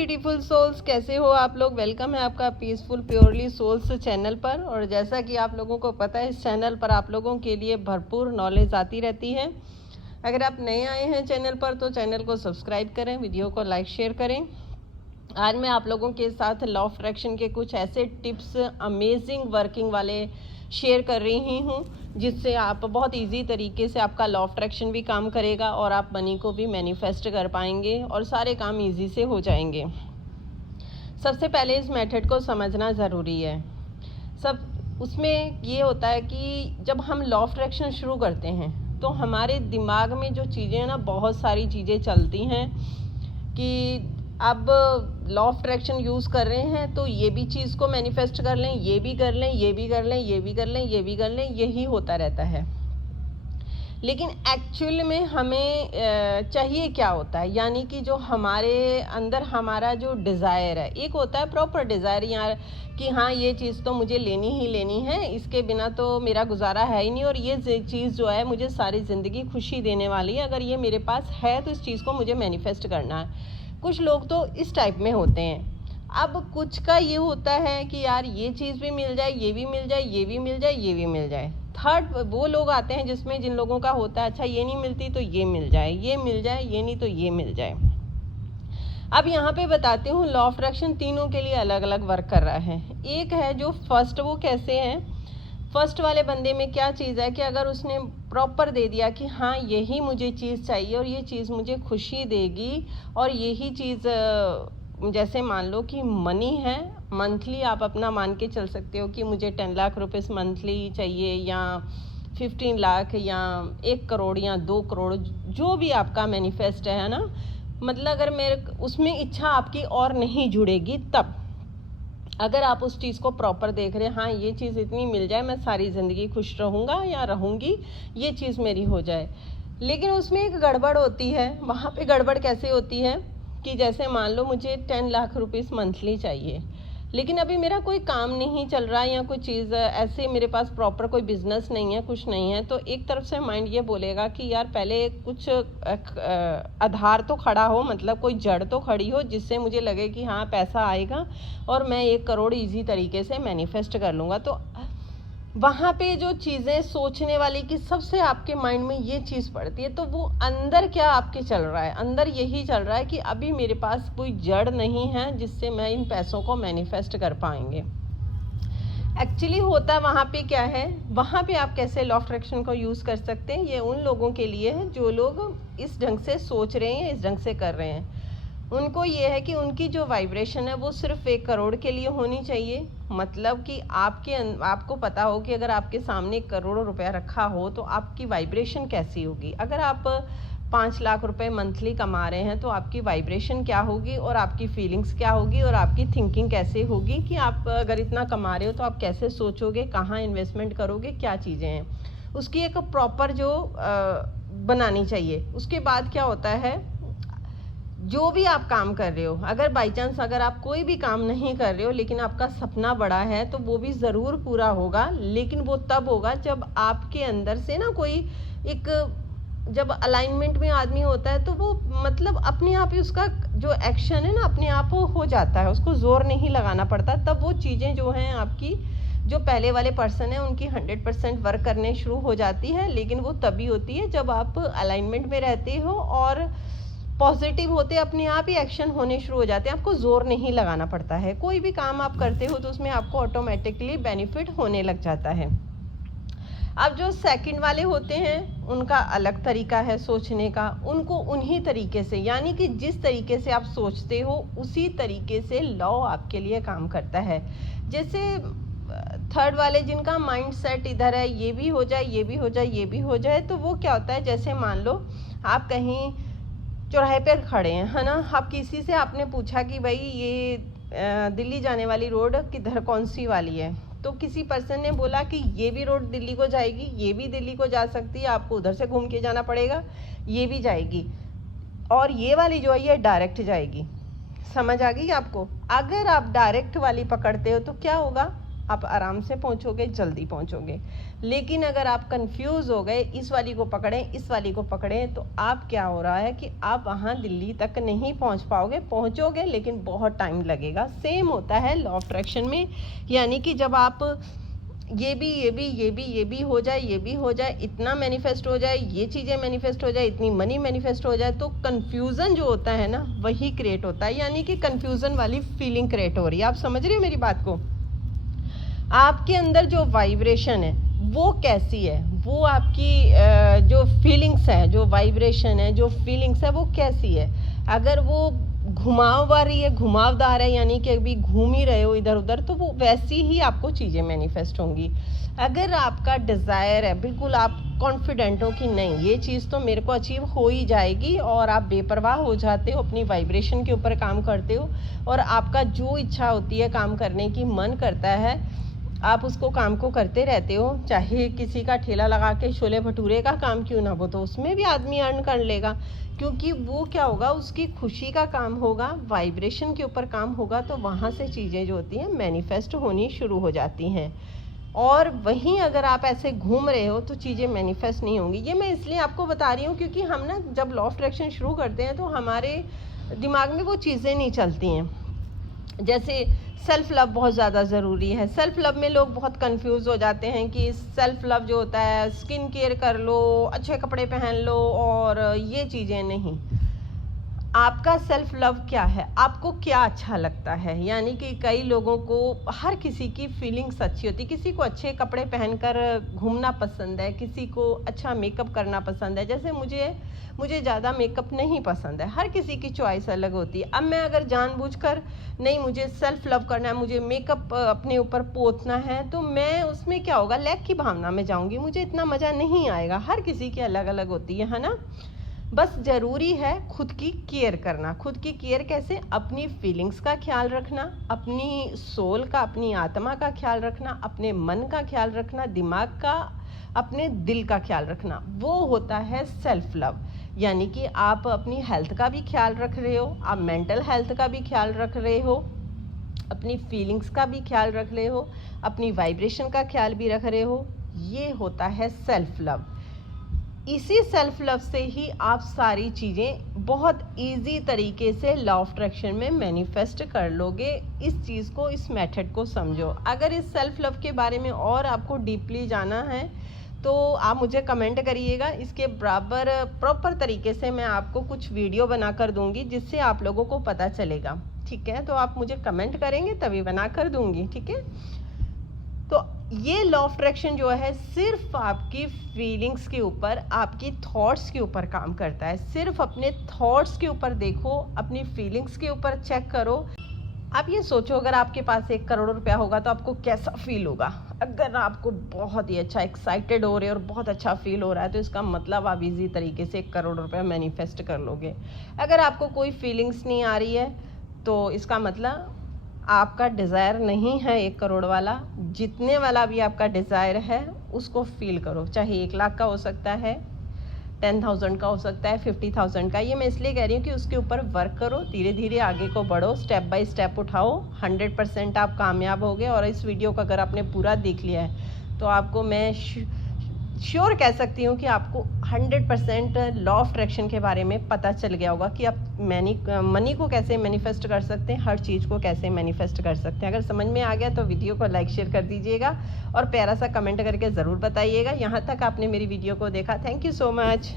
Beautiful souls, कैसे हो आप लोग। वेलकम है आपका पीसफुल प्योरली सोल्स चैनल पर। और जैसा कि आप लोगों को पता है, इस चैनल पर आप लोगों के लिए भरपूर नॉलेज आती रहती है। अगर आप नए आए हैं चैनल पर तो चैनल को सब्सक्राइब करें, वीडियो को लाइक शेयर करें। आज मैं आप लोगों के साथ लॉ ऑफ अट्रैक्शन के कुछ ऐसे टिप्स, अमेजिंग वर्किंग वाले शेयर कर रही हूँ, जिससे आप बहुत इजी तरीके से आपका लॉ ऑफ अट्रैक्शन भी काम करेगा और आप मनी को भी मैनिफेस्ट कर पाएंगे और सारे काम इजी से हो जाएंगे। सबसे पहले इस मेथड को समझना ज़रूरी है। उसमें ये होता है कि जब हम लॉ ऑफ अट्रैक्शन शुरू करते हैं तो हमारे दिमाग में जो चीज़ें ना, बहुत सारी चीज़ें चलती हैं कि अब लॉ ऑफ अट्रैक्शन यूज़ कर रहे हैं तो ये भी चीज़ को मैनिफेस्ट कर लें, ये भी कर लें, ये भी कर लें, ये भी कर लें, ये भी कर लें, यही होता रहता है। लेकिन एक्चुअल में हमें चाहिए क्या होता है, यानी कि जो हमारे अंदर हमारा जो डिज़ायर है, एक होता है प्रॉपर डिज़ायर यार कि हाँ ये चीज़ तो मुझे लेनी ही लेनी है, इसके बिना तो मेरा गुजारा है ही नहीं, और ये चीज़ जो है मुझे सारी ज़िंदगी खुशी देने वाली है, अगर ये मेरे पास है तो इस चीज़ को मुझे मैनिफेस्ट करना है। कुछ लोग तो इस टाइप में होते हैं। अब कुछ का ये होता है कि यार ये चीज़ भी मिल जाए, ये भी मिल जाए, ये भी मिल जाए, ये भी मिल जाए। थर्ड वो लोग आते हैं जिन लोगों का होता है अच्छा ये नहीं मिलती तो ये मिल जाए, ये मिल जाए, ये नहीं तो ये मिल जाए। अब यहाँ पे बताती हूँ, लॉ ऑफ अट्रैक्शन तीनों के लिए अलग अलग वर्क कर रहा है। एक है जो फर्स्ट, वो कैसे है, फर्स्ट वाले बंदे में क्या चीज़ है कि अगर उसने प्रॉपर दे दिया कि हाँ यही मुझे चीज़ चाहिए और ये चीज़ मुझे खुशी देगी, और यही चीज़ जैसे मान लो कि मनी है, मंथली आप अपना मान के चल सकते हो कि मुझे 10 लाख रुपीस मंथली चाहिए, या 15 लाख, या 1 करोड़, या 2 करोड़, जो भी आपका मैनिफेस्ट है ना। मतलब अगर मेरे उसमें इच्छा आपकी और नहीं जुड़ेगी, तब अगर आप उस चीज़ को प्रॉपर देख रहे हैं, हाँ ये चीज़ इतनी मिल जाए मैं सारी ज़िंदगी खुश रहूँगा या रहूँगी, ये चीज़ मेरी हो जाए। लेकिन उसमें एक गड़बड़ होती है। वहाँ पे गड़बड़ कैसे होती है कि जैसे मान लो मुझे 10 लाख रुपीस मंथली चाहिए, लेकिन अभी मेरा कोई काम नहीं चल रहा है, या कोई चीज़ ऐसे मेरे पास प्रॉपर कोई बिजनेस नहीं है, कुछ नहीं है, तो एक तरफ से माइंड ये बोलेगा कि यार पहले कुछ आधार तो खड़ा हो, मतलब कोई जड़ तो खड़ी हो जिससे मुझे लगे कि हाँ पैसा आएगा और मैं 1 करोड़ ईजी तरीके से मैनिफेस्ट कर लूँगा। तो वहाँ पे जो चीज़ें सोचने वाली की सबसे आपके माइंड में ये चीज़ पड़ती है, तो वो अंदर क्या आपके चल रहा है, अंदर यही चल रहा है कि अभी मेरे पास कोई जड़ नहीं है जिससे मैं इन पैसों को मैनिफेस्ट कर पाएंगे। एक्चुअली होता वहाँ पे क्या है, वहाँ पे आप कैसे लॉ ऑफ अट्रैक्शन को यूज़ कर सकते हैं, ये उन लोगों के लिए है जो लोग इस ढंग से सोच रहे हैं, इस ढंग से कर रहे हैं। उनको ये है कि उनकी जो वाइब्रेशन है वो सिर्फ 1 करोड़ के लिए होनी चाहिए। मतलब कि आपको पता हो कि अगर आपके सामने 1 करोड़ रुपया रखा हो तो आपकी वाइब्रेशन कैसी होगी। अगर आप 5 लाख रुपए मंथली कमा रहे हैं तो आपकी वाइब्रेशन क्या होगी, और आपकी फीलिंग्स क्या होगी, और आपकी थिंकिंग कैसे होगी कि आप अगर इतना कमा रहे हो तो आप कैसे सोचोगे, कहाँ इन्वेस्टमेंट करोगे, क्या चीज़ें हैं, उसकी एक प्रॉपर जो बनानी चाहिए। उसके बाद क्या होता है, जो भी आप काम कर रहे हो, अगर बाई चांस अगर आप कोई भी काम नहीं कर रहे हो लेकिन आपका सपना बड़ा है तो वो भी ज़रूर पूरा होगा। लेकिन वो तब होगा जब आपके अंदर से ना कोई एक, जब अलाइनमेंट में आदमी होता है तो वो मतलब अपने आप ही उसका जो एक्शन है ना अपने आप वो हो जाता है, उसको ज़ोर नहीं लगाना पड़ता। तब वो चीज़ें जो हैं आपकी, जो पहले वाले पर्सन है उनकी 100% वर्क करने शुरू हो जाती है। लेकिन वो तभी होती है जब आप अलाइनमेंट में रहते हो और पॉजिटिव होते, अपने आप ही एक्शन होने शुरू हो जाते हैं। आपको ज़ोर नहीं लगाना पड़ता है। कोई भी काम आप करते हो तो उसमें आपको ऑटोमेटिकली बेनिफिट होने लग जाता है। अब जो सेकंड वाले होते हैं उनका अलग तरीका है सोचने का। उनको उन्हीं तरीके से, यानी कि जिस तरीके से आप सोचते हो उसी तरीके से लॉ आपके लिए काम करता है। जैसे थर्ड वाले जिनका माइंड सेट इधर है, ये भी हो जाए, ये भी हो जाए, ये भी हो जाए, तो वो क्या होता है, जैसे मान लो आप कहीं चौराहे पर खड़े हैं, है ना, आप किसी से आपने पूछा कि भाई ये दिल्ली जाने वाली रोड किधर, कौन सी वाली है, तो किसी पर्सन ने बोला कि ये भी रोड दिल्ली को जाएगी, ये भी दिल्ली को जा सकती है, आपको उधर से घूम के जाना पड़ेगा, ये भी जाएगी, और ये वाली जो है ये डायरेक्ट जाएगी। समझ आ गई आपको। अगर आप डायरेक्ट वाली पकड़ते हो तो क्या होगा, आप आराम से पहुंचोगे, जल्दी पहुंचोगे। लेकिन अगर आप कंफ्यूज हो गए, इस वाली को पकड़ें, इस वाली को पकड़ें, तो आप क्या हो रहा है कि आप वहाँ दिल्ली तक नहीं पहुँच पाओगे। पहुँचोगे लेकिन बहुत टाइम लगेगा। सेम होता है लॉ ऑफ अट्रैक्शन में, यानी कि जब आप ये भी हो जाए, ये भी हो जाए, इतना मैनिफेस्ट हो जाए, ये चीज़ें मैनिफेस्ट हो जाए, इतनी मनी मैनिफेस्ट हो जाए, तो कन्फ्यूज़न जो होता है ना वही क्रिएट होता है, यानी कि कन्फ्यूज़न वाली फीलिंग क्रिएट हो रही है। आप समझ रहे हो मेरी बात को? आपके अंदर जो वाइब्रेशन है वो कैसी है, वो आपकी जो फीलिंग्स है, जो वाइब्रेशन है, जो फीलिंग्स है वो कैसी है। अगर वो घुमावदार है, यानी कि अभी घूम ही रहे हो इधर उधर, तो वो वैसी ही आपको चीज़ें मैनिफेस्ट होंगी। अगर आपका डिज़ायर है, बिल्कुल आप कॉन्फिडेंट हो कि नहीं ये चीज़ तो मेरे को अचीव हो ही जाएगी, और आप बेपरवाह हो जाते हो, अपनी वाइब्रेशन के ऊपर काम करते हो, और आपका जो इच्छा होती है काम करने की, मन करता है, आप उसको काम को करते रहते हो। चाहे किसी का ठेला लगा के छोले भटूरे का काम क्यों ना हो, तो उसमें भी आदमी अर्न कर लेगा, क्योंकि वो क्या होगा, उसकी खुशी का काम होगा, वाइब्रेशन के ऊपर काम होगा, तो वहाँ से चीज़ें जो होती हैं मैनिफेस्ट होनी शुरू हो जाती हैं। और वहीं अगर आप ऐसे घूम रहे हो तो चीज़ें मैनिफेस्ट नहीं होंगी। ये मैं इसलिए आपको बता रही हूँ क्योंकि हम ना जब लॉ ऑफ अट्रैक्शन शुरू करते हैं तो हमारे दिमाग में वो चीज़ें नहीं चलती हैं। जैसे सेल्फ लव बहुत ज़्यादा ज़रूरी है। सेल्फ लव में लोग बहुत कंफ्यूज हो जाते हैं कि सेल्फ लव जो होता है स्किन केयर कर लो, अच्छे कपड़े पहन लो, और ये चीज़ें नहीं। आपका सेल्फ लव क्या है, आपको क्या अच्छा लगता है। यानी कि कई लोगों को, हर किसी की फीलिंग्स अच्छी होती है। किसी को अच्छे कपड़े पहनकर घूमना पसंद है, किसी को अच्छा मेकअप करना पसंद है। जैसे मुझे ज़्यादा मेकअप नहीं पसंद है। हर किसी की चॉइस अलग होती है। अब मैं अगर जानबूझकर नहीं मुझे सेल्फ लव करना है, मुझे मेकअप अपने ऊपर पोतना है, तो मैं उसमें क्या होगा, लैक की भावना में जाऊँगी, मुझे इतना मज़ा नहीं आएगा। हर किसी की अलग अलग होती है ना। बस ज़रूरी है खुद की केयर करना। खुद की केयर कैसे, अपनी फीलिंग्स का ख्याल रखना, अपनी सोल का, अपनी आत्मा का ख्याल रखना, अपने मन का ख्याल रखना, दिमाग का, अपने दिल का ख्याल रखना, वो होता है सेल्फ लव। यानी कि आप अपनी हेल्थ का भी ख्याल रख रहे हो, आप मेंटल हेल्थ का भी ख्याल रख रहे हो, अपनी फीलिंग्स का भी ख्याल रख रहे हो, अपनी वाइब्रेशन का ख्याल भी रख रहे हो। ये होता है सेल्फ लव। इसी सेल्फ लव से ही आप सारी चीज़ें बहुत इजी तरीके से लॉ ऑफ अट्रैक्शन में मैनिफेस्ट कर लोगे। इस चीज़ को, इस मेथड को समझो। अगर इस सेल्फ लव के बारे में और आपको डीपली जाना है तो आप मुझे कमेंट करिएगा। इसके बराबर प्रॉपर तरीके से मैं आपको कुछ वीडियो बना कर दूंगी जिससे आप लोगों को पता चलेगा। ठीक है, तो आप मुझे कमेंट करेंगे तभी बना कर दूंगी। ठीक है, तो ये लॉ ऑफ अट्रैक्शन जो है सिर्फ आपकी फीलिंग्स के ऊपर, आपकी थॉट्स के ऊपर काम करता है। सिर्फ अपने थॉट्स के ऊपर देखो, अपनी फीलिंग्स के ऊपर चेक करो। आप ये सोचो, अगर आपके पास 1 करोड़ रुपया होगा तो आपको कैसा फील होगा। अगर आपको बहुत ही अच्छा एक्साइटेड हो रहे हो और बहुत अच्छा फील हो रहा है तो इसका मतलब आप इजी तरीके से 1 करोड़ रुपया मैनिफेस्ट कर लोगे। अगर आपको कोई फीलिंग्स नहीं आ रही है तो इसका मतलब आपका डिज़ायर नहीं है 1 करोड़ वाला। जितने वाला भी आपका डिज़ायर है उसको फील करो, चाहे 1 लाख का हो सकता है, 10,000 का हो सकता है, 50,000 का। ये मैं इसलिए कह रही हूँ कि उसके ऊपर वर्क करो, धीरे धीरे आगे को बढ़ो, स्टेप बाय स्टेप उठाओ। 100% आप कामयाब होगे। और इस वीडियो को अगर आपने पूरा देख लिया है तो आपको मैं श्योर कह सकती हूँ कि आपको 100% लॉ ऑफ अट्रैक्शन के बारे में पता चल गया होगा कि आप मनी को कैसे मैनिफेस्ट कर सकते हैं, हर चीज़ को कैसे मैनिफेस्ट कर सकते हैं। अगर समझ में आ गया तो वीडियो को लाइक शेयर कर दीजिएगा और प्यारा सा कमेंट करके ज़रूर बताइएगा। यहाँ तक आपने मेरी वीडियो को देखा, थैंक यू सो मच।